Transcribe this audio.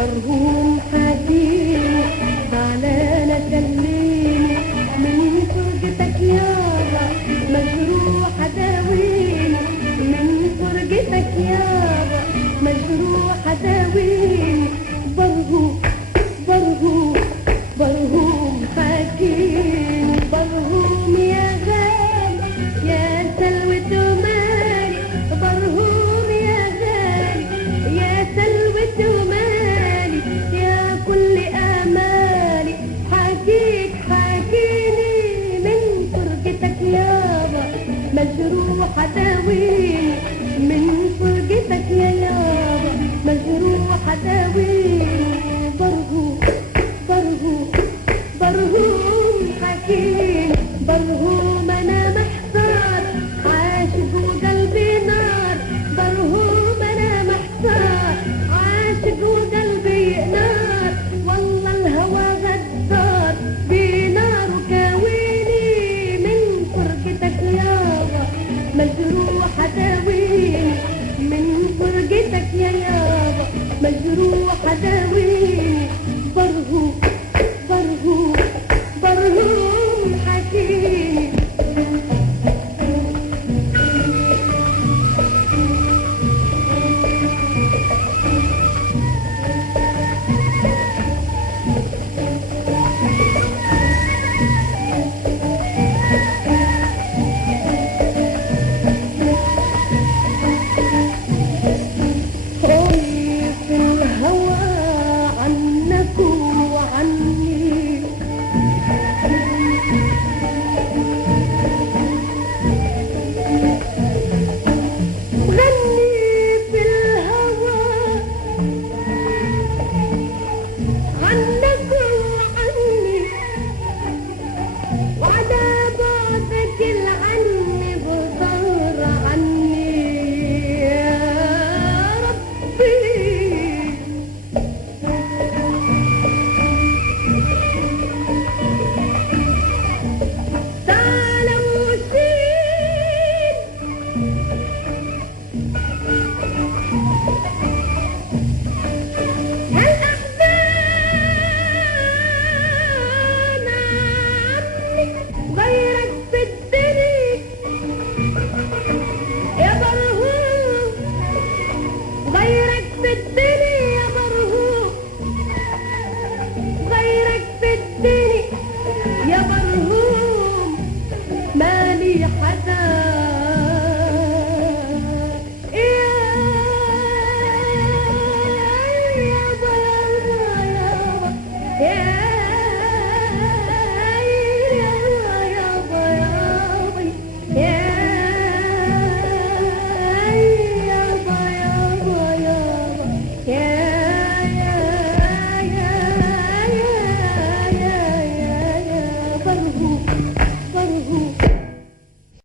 مرهوم حزين زعلانة كلمني من فرجتك يابا مجروحة داويني من فرجتك يابا مجروحة داويني برهوم برهوم برهوم حكيم برهوم يا غالي يا سلوة مالي برهوم يا غالي يا سلوة مالي يا كل آمالي حكيني من فرجتك يابا مجروحة داويني